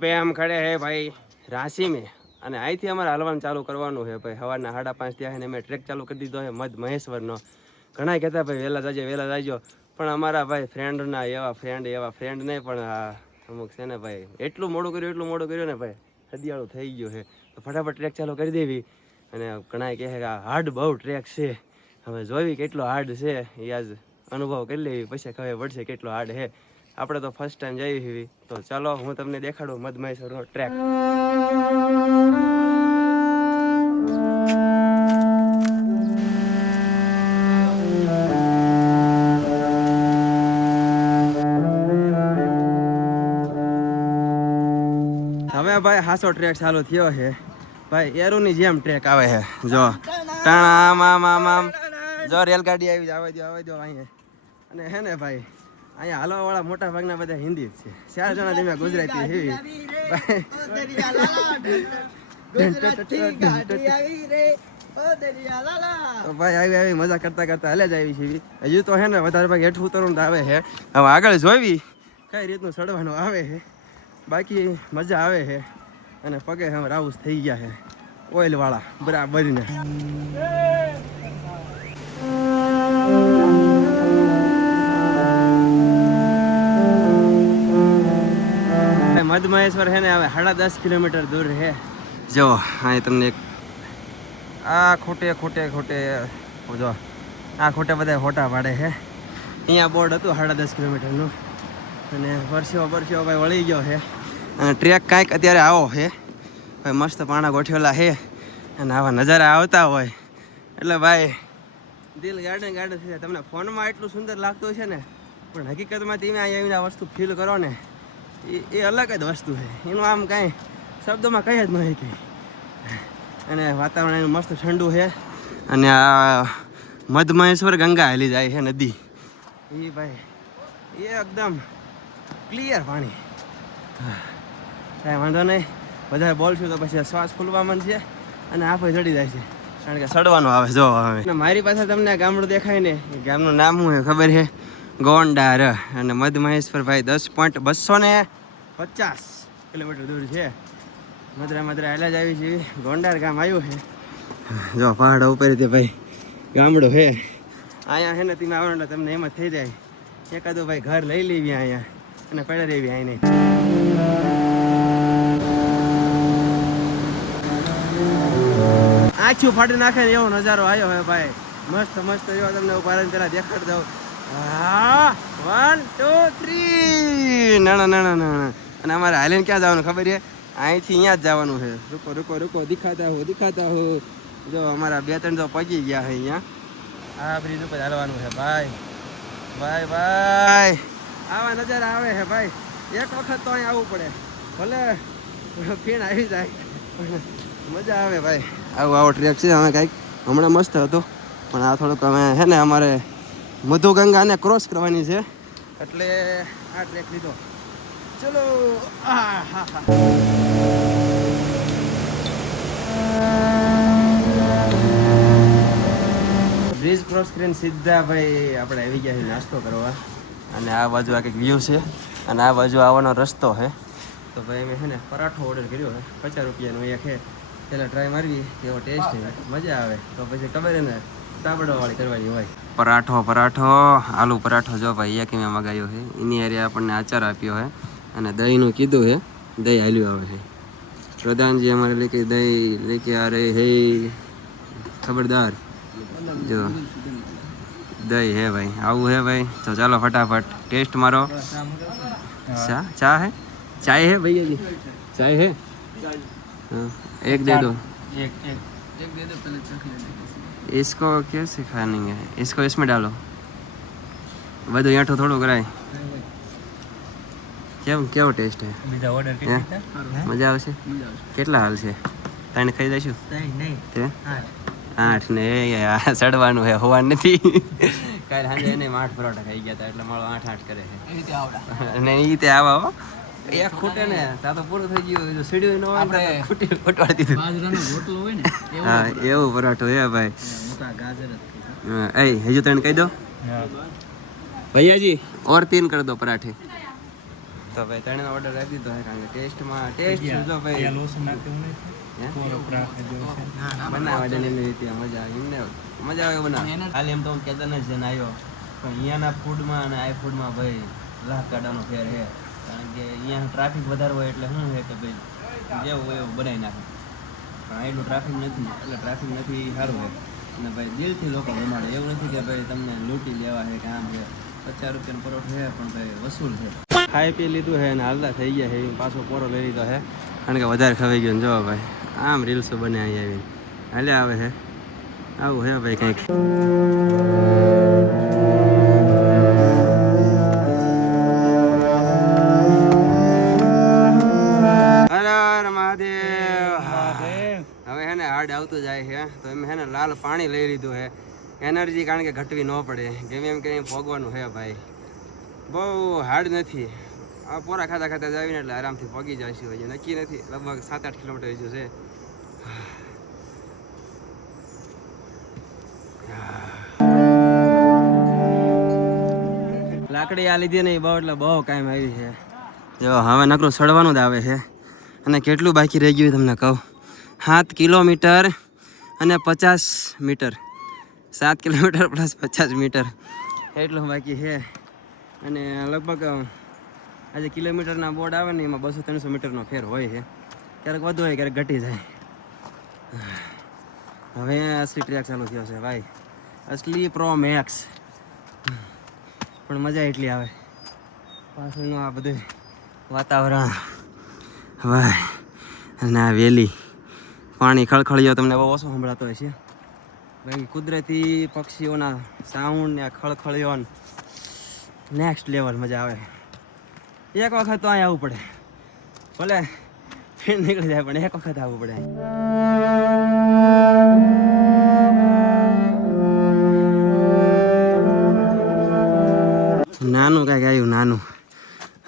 पे हम खड़े हैं भाई रांची में અને અહીંથી અમારે હાલવાનું ચાલુ કરવાનું છે ભાઈ સવારના 5:30 થયા છે ને મેં ટ્રેક ચાલુ કરી દીધો છે મધ મહેશ્વરનો. ઘણા કહેતા ભાઈ વહેલા જાજો પણ અમારા ભાઈ ફ્રેન્ડના એવા ફ્રેન્ડ નહીં પણ અમુક છે ને ભાઈ એટલું મોડું કર્યું ને ભાઈ સદિયાળું થઈ ગયું છે તો ફટાફટ ટ્રેક ચાલુ કરી દેવી. અને ઘણા કહે કે આ હાર્ડ બહુ ટ્રેક છે, હવે જોઈ કેટલો હાર્ડ છે એ આજ અનુભવ કરી લેવી પછી ખબર પડશે કેટલો હાર્ડ છે. આપણે તો ફર્સ્ટ ટાઈમ જઈ એવી તો ચાલો હું તમને દેખાડું મધ મહેશ્વરનો ટ્રેક. હવે ભાઈ હાસો ટ્રેક ચાલુ થયો છે ભાઈ એરુની જેમ ટ્રેક આવે છે. જો ટાણા આમ જો રેલગાડી આવી આવવા દો અહીંયા. અને હે ને ભાઈ અહીંયા હાલવા વાળા મોટા ભાગના બધા હિન્દી જ છે, 4 જણા તમે ગુજરાતી હેવી ભાઈ આવી મજા કરતા હાલે જ આવી છે. હજુ તો હે ને વધારે ભાગ હેઠું ઉતરવું આવે છે. હવે આગળ જોઈવી કઈ રીતનું ચડવાનું આવે છે, બાકી મજા આવે છે. અને પગે હવે રાઉસ થઈ ગયા છે ઓઇલ વાળા બરાબર ને. મધ મહેશ્વર છે ને હવે 10.5 કિલોમીટર દૂર છે. જો અહીં તમને એક આ ખોટે જો આ ખોટે બધા ફોટા પાડે છે. અહીંયા બોર્ડ હતું 10.5 કિલોમીટરનું અને વર્ષો ભાઈ વળી ગયો છે. અને ટ્રેક કાંઈક અત્યારે આવો છે ભાઈ, મસ્ત પાણા ગોઠવેલા છે અને આવા નજારા આવતા હોય એટલે ભાઈ દિલ ગાર્ડન થઈ જાય. તમને ફોનમાં એટલું સુંદર લાગતું છે ને પણ હકીકતમાં તમે અહીંયા વસ્તુ ફીલ કરો ને એ અલગ જ વસ્તુ છે. એનું આમ કાંઈ શબ્દોમાં કહી જ નહીં કંઈ. અને વાતાવરણ એનું મસ્ત ઠંડુ છે. અને આ મધ મહેશ્વર ગંગા હાલી જાય છે નદી, એ ભાઈ એ એકદમ ક્લિયર પાણી. કાંઈ વાંધો નહીં, વધારે બોલશું તો પછી શ્વાસ ફૂલવા માંડશે અને આપણે જડી જાય છે કારણ કે સડવાનું આવે. જો હવે મારી પાસે તમને ગામડું દેખાય ને, એ ગામનું નામ શું છે ખબર છે? ગોંડાર. અને મધ મહેશ્વર ભાઈ 10.250 કિલોમીટર દૂર છે. મધરા હાલ્યા જ આવી છે. ગોંડાર ગામ આવ્યું છે. જો પહાડ ઉપર તે ભાઈ ગામડું છે. અહીંયા છે ને તમે આવો એટલે તમને એમ જ થઈ જાય એકાદું ભાઈ ઘર લઈ લેવી અહીંયા અને પડે રહેવી અહીં નહીં. આછું ફાટી નાખે ને એવો નજારો આવ્યો હોય ભાઈ, મસ્ત એવો તમને ઉપાડન પેલા દેખાડ દઉં. 1 2 3 ના. અને અમારે હાલીને ક્યાં જવાનું ખબર છે? અહીંથી અહીંયા જ જવાનું છે. રૂકો દિખાતા હો. જો અમારા 2-3 તો પગી ગયા છે અહીંયા. આ બ્રિજ ઉપર હાલવાનું છે ભાઈ. આવા નજારા આવે છે ભાઈ. એક વખત તો અહીં આવવું પડે, ભલે ફીણ આવી જાય મજા આવે ભાઈ. આવો ટ્રેક છે. અમે કાંઈક હમણાં મસ્ત હતો પણ આ થોડુંક અમે છે ને અમારે મધુ ગંગાને ક્રોસ કરવાની છે એટલે આ ટ્રેક લીધો. ચલો બ્રિજ ક્રોસ કરીને સીધા ભાઈ આપણે આવી ગયા છીએ નાસ્તો કરવા. અને આ બાજુ આ કંઈક વ્યૂ છે અને આ બાજુ આવવાનો રસ્તો છે. તો ભાઈ મેં છે ને પરાઠો ઓર્ડર કર્યો છે 50 રૂપિયાનો. એક છે પહેલાં ટ્રાય મારવી એવો ટેસ્ટ છે, મજા આવે તો પછી ખબર છે ને તાબડવાળી કરવાની હોય. પરાઠો આલુ પરાઠો જો ભાઈ એક મેં મગાવ્યો છે. એની હારે આપણને આચાર આપ્યો છે અને દહીંનું કીધું છે, દહીં હાલ્યું આવે છે. પ્રધાનજી અમારે લેકે દહીં લેકે આ રહે હે, ખબરદાર. જો દહીં હે ભાઈ, આવું હે ભાઈ. તો ચાલો ફટાફટ ટેસ્ટ મારો. ચા હે भैया जी? चाय है? एक दे दो. एक दे दो पहले चख. इसको कैसे खाने है? इसको इसमें डालो. બધું યાઠો થોડો કરાય. કેવો ટેસ્ટ છે? બીજા ઓર્ડર કરી દીધા. મજા આવશે? કેટલા હાલ છે? તાણે ખાઈ જઈશું? નહીં તે 8 ને સડવાનું છે, હોવાનું નથી. કાલ સાંજે એને 8 પરોઠા ખાઈ ગયા હતા એટલે મારો 8 કરે છે. અને એ તે આવા એક ખૂટે ને તા તો પૂરું થઈ ગયું. જો સીડ્યું ન હોય તો ખૂટી ફટવાડી દીધું. બાજરાનો રોટલો હોય ને હા એવું પરાઠો હે ભાઈ. મોટા ગાજર જ. એ હજુ તને કહી દો भैया जी और 3 कर दो पराठे. તો ભાઈ ત્રણેનો ઓર્ડર આપી દીધો છે કારણ કે ટેસ્ટ જો ભાઈ બનાવવાની એમની રીતે મજા આવે એમને મજા આવે બનાવે ખાલી એમ તો હું કેદારનાથ જઈને આવ્યો પણ અહીંયાના ફૂડમાં અને આ ફૂડમાં ભાઈ લાખ કાઢવાનો ફેર છે કારણ કે અહીંયા ટ્રાફિક વધારે હોય એટલે શું છે કે ભાઈ જેવું હોય એવું બનાવી નાખે પણ એટલું ટ્રાફિક નથી એટલે ટ્રાફિક નથી સારું હોય અને ભાઈ દિલથી લોકો જમાડે એવું નથી કે ભાઈ તમને લૂંટી લેવા છે કે આમ છે 50 રૂપિયાનો પરોઠો છે પણ ભાઈ વસૂલ છે ખાઈ પી લીધું છે અને હાલતા થઈ ગયા છે પાછો પોરો લઈ લીધો છે કારણ કે વધારે ખવાઈ ગયો ને જો ભાઈ આમ રીલ્સો બને અહીં આવીને હાલે આવે છે આવું હે ભાઈ કંઈક હવે હે ને હાર્ડ આવતું જાય છે તો એમ હે ને લાલ પાણી લઈ લીધું છે એનર્જી કારણ કે ઘટવી ન પડે ગમે એમ કંઈ ભોગવાનું છે ભાઈ બહુ હાર્ડ નથી આ પોરા ખાતા ખાતા જાવીને એટલે આરામથી પગી જશે હોય નક્કી નથી લગભગ 7-8 કિલોમીટર હજુ છે લાકડી આ લીધી નહીં બહુ એટલે બહુ કામ આવી છે જો હવે નકરું સડવાનું જ આવે છે અને કેટલું બાકી રહી ગયું તમને કહું 7 કિલોમીટર અને 50 મીટર 7 કિલોમીટર પ્લસ 50 મીટર એટલું બાકી છે અને લગભગ આજે કિલોમીટરના બોર્ડ આવે ને એમાં 200-300 મીટરનો ફેર હોય છે ક્યારેક વધુ હોય ક્યારેક ઘટી જાય હવે અસલી ટ્રેક ચાલુ થયો છે ભાઈ અસલી પ્રો મેક્સ પણ મજા એટલી આવે પાછળનું આ બધું વાતાવરણ ભાઈ અને આ વેલી પાણી ખળખળિયો તમને બહુ ઓછો સંભળાતો હોય છે ભાઈ કુદરતી પક્ષીઓના સાઉન્ડ ને ખળખળિયો નેક્સ્ટ લેવલ મજા આવે એક વખત તો અહીં આવવું પડે ભલે ફેર નીકળી જાય પણ એક વખત આવવું પડે નાનું કાંઈક આવ્યું નાનું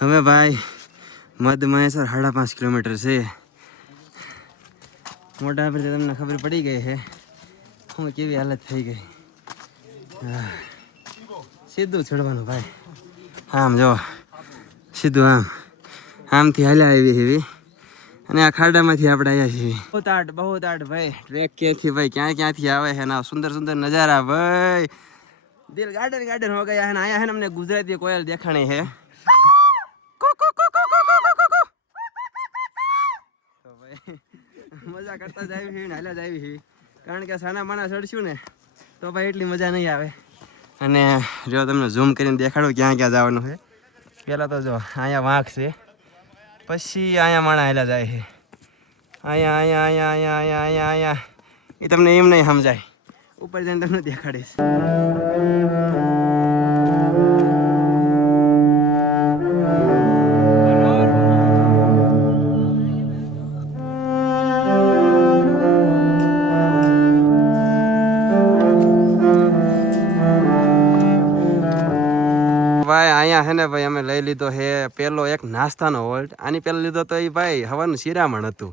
હવે ભાઈ મધમહેસર 5.5 કિલોમીટર છે મોટા પરથી તમને ખબર પડી ગઈ છે હું કેવી હાલત થઈ ગઈ સીધું ચડવાનું ભાઈ આમ જો સીધું આમથી હાલ્યા આવી એવી અને આ ખાડામાંથી આપણે આવ્યા છીએ બહુ તાટ ભાઈ ટ્રેક ક્યાંથી ભાઈ ક્યાંથી આવે છે ના સુંદર સુંદર નજારા ભાઈ દિલ ગાર્ડન હો ગયા है ना आया है हमने गुजराती कोयल देखाणी है તો ભાઈ મજા કરતા જ આવી છે ને હાલ્યા જ આવી છે કારણ કે સાના માના ચડશું ને તો ભાઈ એટલી મજા નહીં આવે અને જો તમને ઝૂમ કરીને દેખાડું ક્યાં ક્યાં જવાનું છે પહેલાં તો જો અહીંયા વાંક છે પછી અહીંયા માણા હાલ્યા જાય છે અહીંયા એ તમને એમ નહીં સમજાય ઉપર જઈને તમને દેખાડીશ ભાઈ અહીંયા હે ને ભાઈ અમે લઈ લીધો હે પેલો એક નાસ્તાનો હોલ્ટ આની પહેલા લીધો તો એ ભાઈ હવાનું શિરામણ હતું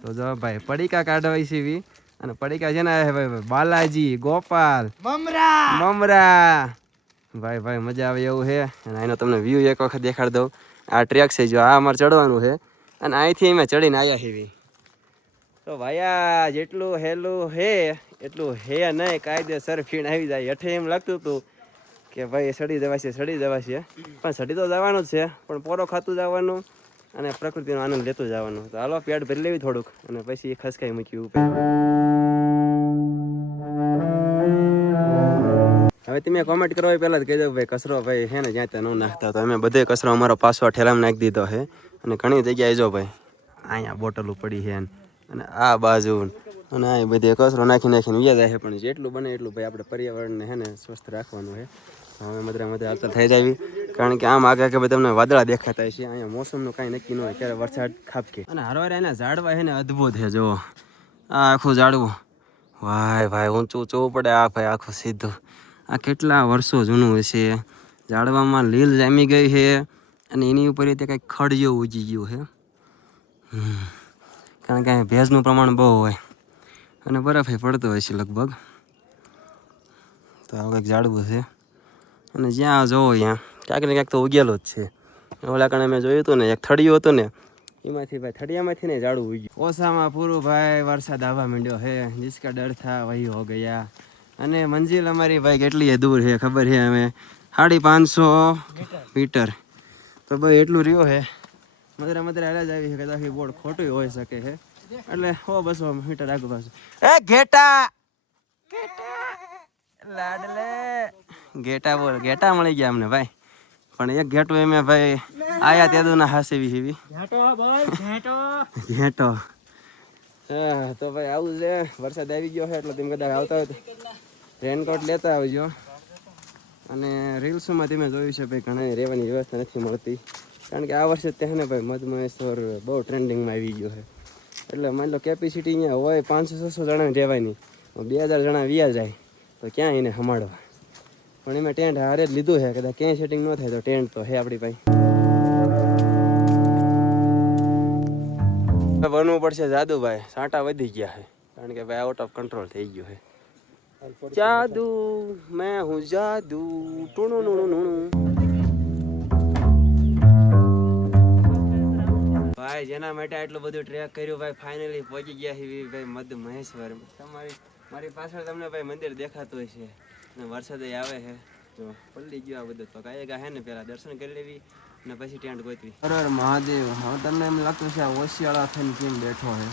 તો જો ભાઈ પડીકા કાઢવાય સીવી અને પડીકા છે ને ભાઈ બાલાજી ગોપાલ મમરા ભાઈ મજા આવે એવું છે અને એનો તમને વ્યૂ એક વખત દેખાડી દઉં આ ટ્રેક છે જો આ અમારે ચડવાનું છે અને અહીંથી અમે ચડીને આવ્યા હેવી તો ભાઈ જેટલું હેલું હે એટલું હે નહીં કાયદેસર ફીણ આવી જાય હેઠે એમ લાગતું હતું કે ભાઈ સડી જવાશે પણ સડી તો જવાનું જ છે પણ પોરો ખાતું જવાનું અને પ્રકૃતિનો આનંદ લેતું જવાનું તો હાલો પેટ ભરી લેવી થોડુંક અને પછી ખસકાઈ મૂક્યું ઉપર હવે તમે કોમેન્ટ કરો પહેલાં જ કહી દો ભાઈ કચરો ભાઈ છે ને જ્યાં ત્યાં ન નાખતા તો અમે બધે કચરો અમારો પાછો ઠેલામાં નાખી દીધો છે અને ઘણી જગ્યાએ જો ભાઈ અહીંયા બોટલો પડી છે અને આ બાજુ અને આ બધે કચરો નાખીને વ્યા છે પણ જેટલું બને એટલું ભાઈ આપણે પર્યાવરણને છે ને સ્વસ્થ રાખવાનું છે હવે મધરે હાલતા થઈ જાવી કારણ કે આમ આગળ કે તમને વાદળા દેખાતા છે અહીંયા મોસમનું કાંઈ નક્કી ન હોય ક્યારે વરસાદ ખાબકે અને હરવારે એના ઝાડવા છે ને અદ્ભુત છે જો આ આખું ઝાડવું ભાઈ ઊંચું જોવું પડે આ ભાઈ આખું સીધું આ કેટલા વર્ષો જૂનું હશે ઝાડવામાં લીલ જામી ગઈ છે અને એની ઉપર તે કંઈક ખડ જેવું ઉગી ગયું છે કારણ કે ભેજનું પ્રમાણ બહુ હોય અને બરફ પડતો હોય છે લગભગ તો આવું કંઈક ઝાડવું છે અને જ્યાં જોવો ત્યાં ક્યાંક ને ક્યાંક તો ઉગેલો જ છે ઓલા કણે મેં જોયું હતું ને એક થડિયું હતું ને એમાંથી ભાઈ થડિયામાંથી ને ઝાડું ઉઈ ગયું ઓસામાં પૂરું ભાઈ વરસાદ આવવા માંડ્યો હે जिसका डर था वही हो गया અને મંજિલ અમારી ભાઈ કેટલી દૂર છે ખબર છે અમે 550 મીટર તો ભાઈ એટલું રહ્યો હે મદરા હાલા જ આવી છે કદાચ બોર્ડ ખોટું હોઈ શકે છે એટલે 100-200 મીટર આગળ પાછું એ ઘેટા લાડલે ઘેટા બોલ ઘેટા મળી ગયા અમને ભાઈ પણ એક ઘેટું એમે ભાઈ આયા તે દુના હાસેવી હેવી ઘેટો હા તો ભાઈ આવું છે વરસાદ આવી ગયો છે એટલે તમે કદાચ આવતા હોય તો રેનકોટ લેતા આવજો અને રીલ્સમાં તમે જોયું છે ભાઈ ઘણા રહેવાની વ્યવસ્થા નથી મળતી કારણ કે આ વર્ષે ત્યાં ને ભાઈ મધમહેશ્વર બહુ ટ્રેન્ડિંગમાં આવી ગયો છે એટલે માની લો કેપેસિટી અહીંયા હોય 500-600 જણા રહેવાય નહીં 2000 જણા વ્યા જાય તો ક્યાં એને હમાડવા પણ એમાં ટેન્ટ હારે જ લીધું છે કદાચ ક્યાંય સેટિંગ ન થાય તો ટેન્ટ તો હે આપણી પાસે બનવું પડશે જાદુભાઈ સાંટા વધી ગયા છે કારણ કે ભાઈ આઉટ ઓફ કંટ્રોલ થઈ ગયો છે જાદુ મેં હું જાદુ ટુણું ભાઈ જેના માટે આટલું બધું ટ્રેક કર્યું ભાઈ ફાઇનલી પહોંચી ગયા છે ભાઈ મધમહેશ્વર મારી પાછળ તમને ભાઈ મંદિર દેખાતું હશે અને વરસાદ આવે છે તો પલળી ગયો આ બધું તો કાંઈ હે ને પેલા દર્શન કરી લેવી ને પછી ટેન્ટ ગોતવી હર મહાદેવ હવે તમને એમ લાગતું છે આ ઓશિયાળા થઈને કેમ બેઠો છે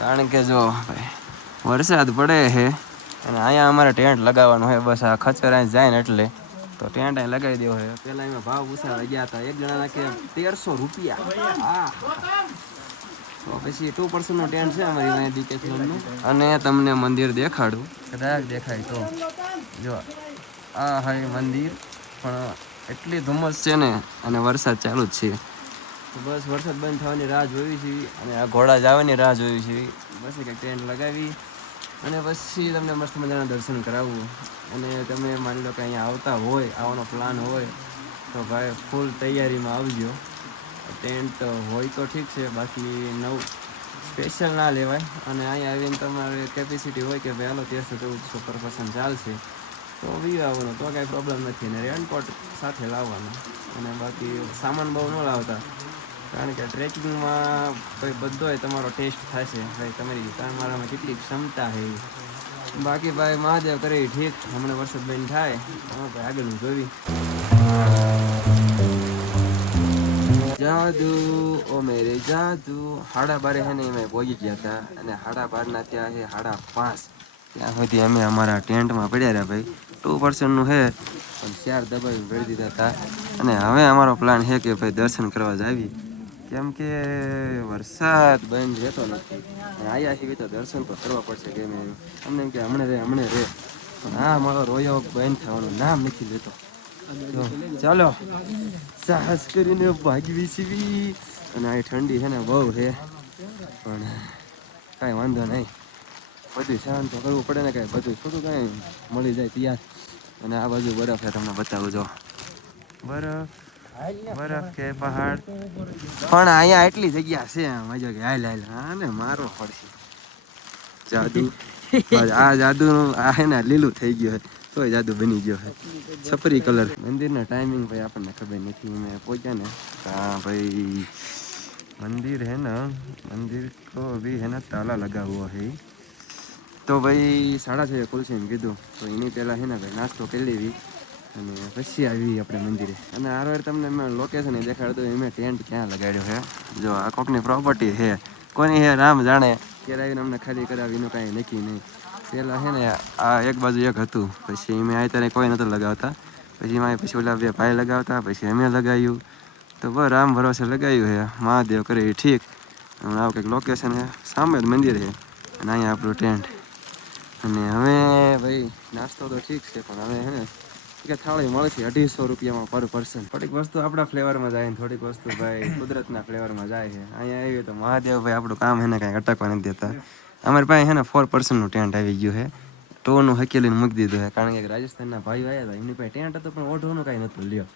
કારણ કે જો ભાઈ વરસાદ પડે છે અને અહીંયા અમારે ટેન્ટ લગાવવાનું હોય બસ આ ખચર અહીં જાય ને એટલે તો ટેન્ટ અહીં લગાવી દેવો હોય પેલા એમાં ભાવ પૂછાવા ગયા હતા એક જણાના કે 1300 રૂપિયા હા તો પછી 2% નો ટેન્ટ છે અમારી અહીંયા ડીકેથલોનનું અને તમને મંદિર દેખાડું કદાચ દેખાય તો જો આ હાય મંદિર પણ એટલી ધુમ્મસ છે ને અને વરસાદ ચાલુ જ છે તો બસ વરસાદ બંધ થવાની રાહ જોઈ છે અને આ ઘોડા જવાની રાહ જોઈ છે બસ કંઈક ટેન્ટ લગાવી અને પછી તમને મસ્ત મજાના દર્શન કરાવવું અને તમે માની લો કે અહીંયા આવતા હોય આવવાનો પ્લાન હોય તો ભાઈ ફૂલ તૈયારીમાં આવજો ટેન્ટ હોય તો ઠીક છે બાકી નવું સ્પેશિયલ ના લેવાય અને અહીંયા આવીને તમારે કેપેસિટી હોય કે ભાઈ હાલો 1300-1400 પર પર્સન ચાલશે તો વી આવવાનો તો કાંઈ પ્રોબ્લેમ નથી અને રેનકોટ સાથે લાવવાનો અને બાકી સામાન બહુ ન લાવતા કારણ કે ટ્રેકિંગમાં ભાઈ બધોય તમારો ટેસ્ટ થશે ભાઈ તમારામાં કેટલી ક્ષમતા છે બાકી ભાઈ મહાદેવ કરે ઠીક હમણાં વરસાદ બંધ થાય ભાઈ આગળનું જોવી જાદુ ઓ મેરે જાદુ 12:30 હે ને અમે પહોંચી ગયા હતા અને 12:30 ત્યાં છે 5:30 ત્યાં સુધી અમે અમારા ટેન્ટમાં પડ્યા રહ્યા ભાઈ 2% નું છે પણ 4 દબાવી ભરી દીધા હતા અને હવે અમારો પ્લાન છે કે ભાઈ દર્શન કરવા જાવી કેમ કે વરસાદ બંધ રહેતો નથી અને આયા છીએ તો દર્શન તો કરવા પડશે કેમ અમને એમ કે હમણાં રે પણ હા મારો રોયો બંધ થવાનું નામ નથી લેતો ચાલો સાહસ કરીને ભાગવી સીવી અને આ ઠંડી છે ને બહુ છે પણ કાંઈ વાંધો નહીં બધું શાંત કરવું પડે ને કાંઈ બધું થોડું કાંઈ મળી જાય તૈયાર અને આ બાજુ બરફ છે તમને બતાવું જો બરફ કે પહાડ પણ અહીંયા એટલી જગ્યા છે મજા કે હાલ હા ને મારો પડશે જાદુ આ જાદુનું આ હે ને લીલું થઈ ગયું છે તોય જાદુ બની ગયો છે છપરી કલર મંદિરના ટાઈમિંગ ભાઈ આપણને ખબર નથી મેં પહોંચ્યા ને હા ભાઈ मंदिर है ना मंदिर को अभी है ना ताला लगा हुआ है तो भाई 6:30 ખુલશે એમ કીધું તો એની પહેલાં છે ને ભાઈ નાસ્તો કરી લેવી અને પછી આવી આપણે મંદિરે અને આરવાર તમને મેં લોકેશન એ દેખાડ્યું એમ ટેન્ટ ક્યાં લગાડ્યો છે જો આ કોકની પ્રોપર્ટી છે કોની છે રામ જાણે ત્યારે આવીને અમને ખાલી કરાવીનું કાંઈ નક્કી નહીં પહેલાં છે ને આ એક બાજુ એક હતું પછી મેં આ ત્યારે કોઈ નહોતું લગાવતા પછી ઓલા બે ભાઈ લગાવતા પછી અમે લગાવ્યું તો બસ રામ ભરોસે લગાવ્યું છે મહાદેવ કરે એ ઠીક હમણાં આવું કંઈક લોકેશન છે સામે જ મંદિર છે અને અહીંયા આપણું ટેન્ટ અને હવે ભાઈ નાસ્તો તો ઠીક છે પણ હવે હે ને કે થાળી મળશે 250 રૂપિયામાં પર પર્સન થોડીક વસ્તુ આપણા ફ્લેવરમાં જાય ને થોડીક વસ્તુ ભાઈ કુદરતના ફ્લેવરમાં જાય છે અહીંયા આવી તો મહાદેવ ભાઈ આપણું કામ છે ને કાંઈ અટકવા નથી દેતા અમારી પાસે છે ને 4% ટેન્ટ આવી ગયું છે ટોનું હકેલીને મૂકી દીધું છે કારણ કે રાજસ્થાનના ભાઈઓ આવ્યા હતા એમની પાસે ટેન્ટ હતું પણ ઓઢવાનું કાંઈ નહોતું લ્યો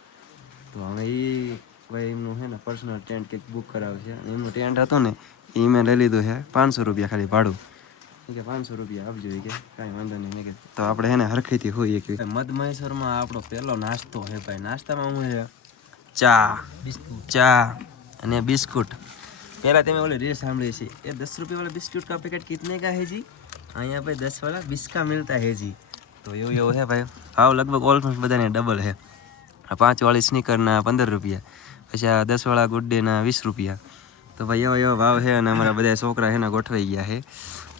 તો હવે એ ભાઈ એમનું છે ને પર્સનલ ટેન્ટ કંઈક બુક કરાવે છે એમનું ટેન્ટ હતું ને એ મેં લઈ લીધું છે 500 રૂપિયા ખાલી ભાડું કે 500 રૂપિયા આપજો કે કાંઈ વાંધો નહીં કે તો આપણે છે ને હરખીથી હોઈએ કે મધમહેશ્વરમાં આપણો પહેલો નાસ્તો છે ભાઈ નાસ્તામાં હું છે ચા અને બિસ્કુટ. પહેલાં તમે ઓલી રેસ સાંભળી છે એ 10 रुपये वाला बिस्कुट का पैकेट कितने का है जी? અહીંયા ભાઈ 10 वाला बिस्का मिलता है जी. તો એવું છે ભાઈ. ભાવ લગભગ ઓલમોસ્ટ બધાને ડબલ છે. આ 5 વાળી સ્નીકરના 15 રૂપિયા, પછી આ 10 વાળા ગુડ ડેના 20 રૂપિયા. તો ભાઈ એવો ભાવ છે અને અમારા બધા છોકરા છે ને ગોઠવાઈ ગયા છે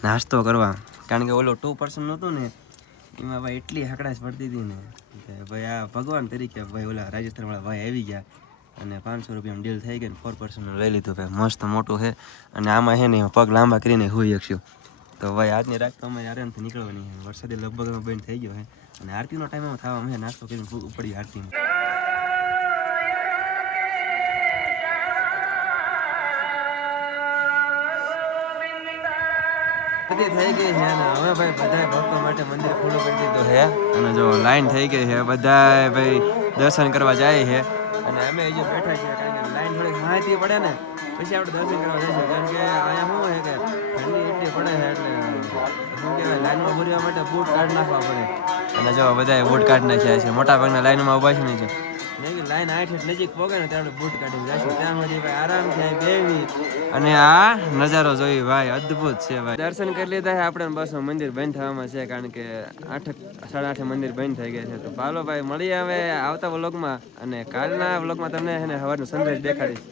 નાસ્તો કરવા. કારણ કે ઓલો 2% નહોતું ને એમાં ભાઈ એટલી હકડાશ પડતી હતી ને કે ભાઈ આ ભગવાન તરીકે ભાઈ ઓલા રાજસ્થાનવાળા ભાઈ આવી ગયા અને 500 રૂપિયામાં ડીલ થઈ ગઈ ને 4% લઈ લીધું ભાઈ. મસ્ત મોટું છે અને આમાં છે ને પગ લાંબા કરીને હોઈ શકશું. તો ભાઈ આજની રાત તો અમે આરામથી નીકળવાની છે. વરસાદે લગભગ બંધ થઈ ગયો છે અને આરતીનો ટાઈમ થવા અમે નાસ્તો કરીને પડી આરતીમાં. થઈ ગઈ છે અને હવે ભાઈ બધા ભક્તો માટે મંદિર ખુલ્લું કરી દીધું છે અને જો લાઈન થઈ ગઈ છે. બધા ભાઈ દર્શન કરવા જાય છે અને અમે હજુ બેઠા છીએ કારણ કે લાઈન થોડીક હાથી પડે ને પછી આપણે દર્શન કરવા જઈશું. કારણ કે અહીંયા શું છે કે ઠંડી એટલી પડે છે એટલે શું કહેવાય લાઈનમાં ભરવા માટે બૂટ કાઢી નાખવા પડે. અને જો બધાએ બૂટ કાઢી નાખ્યા છે. મોટા ભાગના લાઈનમાં ઉભા છે ને લાઈન 8 નજીક પોગે ને ત્યારે બૂટ કાઢીને જઈશું. ત્યાં સુધી ભાઈ આરામથી અહીં બેવી અને આ નજારો જોઈ ભાઈ અદ્ભુત છે ભાઈ. દર્શન કરી લીધા છે આપણે. બસ મંદિર બંધ થવામાં છે કારણ કે 8 સાડા 8 મંદિર બંધ થઈ ગયા છે. તો પાલો ભાઈ મળીએ હવે આવતા વ્લોગમાં અને કાલના વ્લોગમાં તમને સવારનું સનરાઈઝ દેખાડીશ.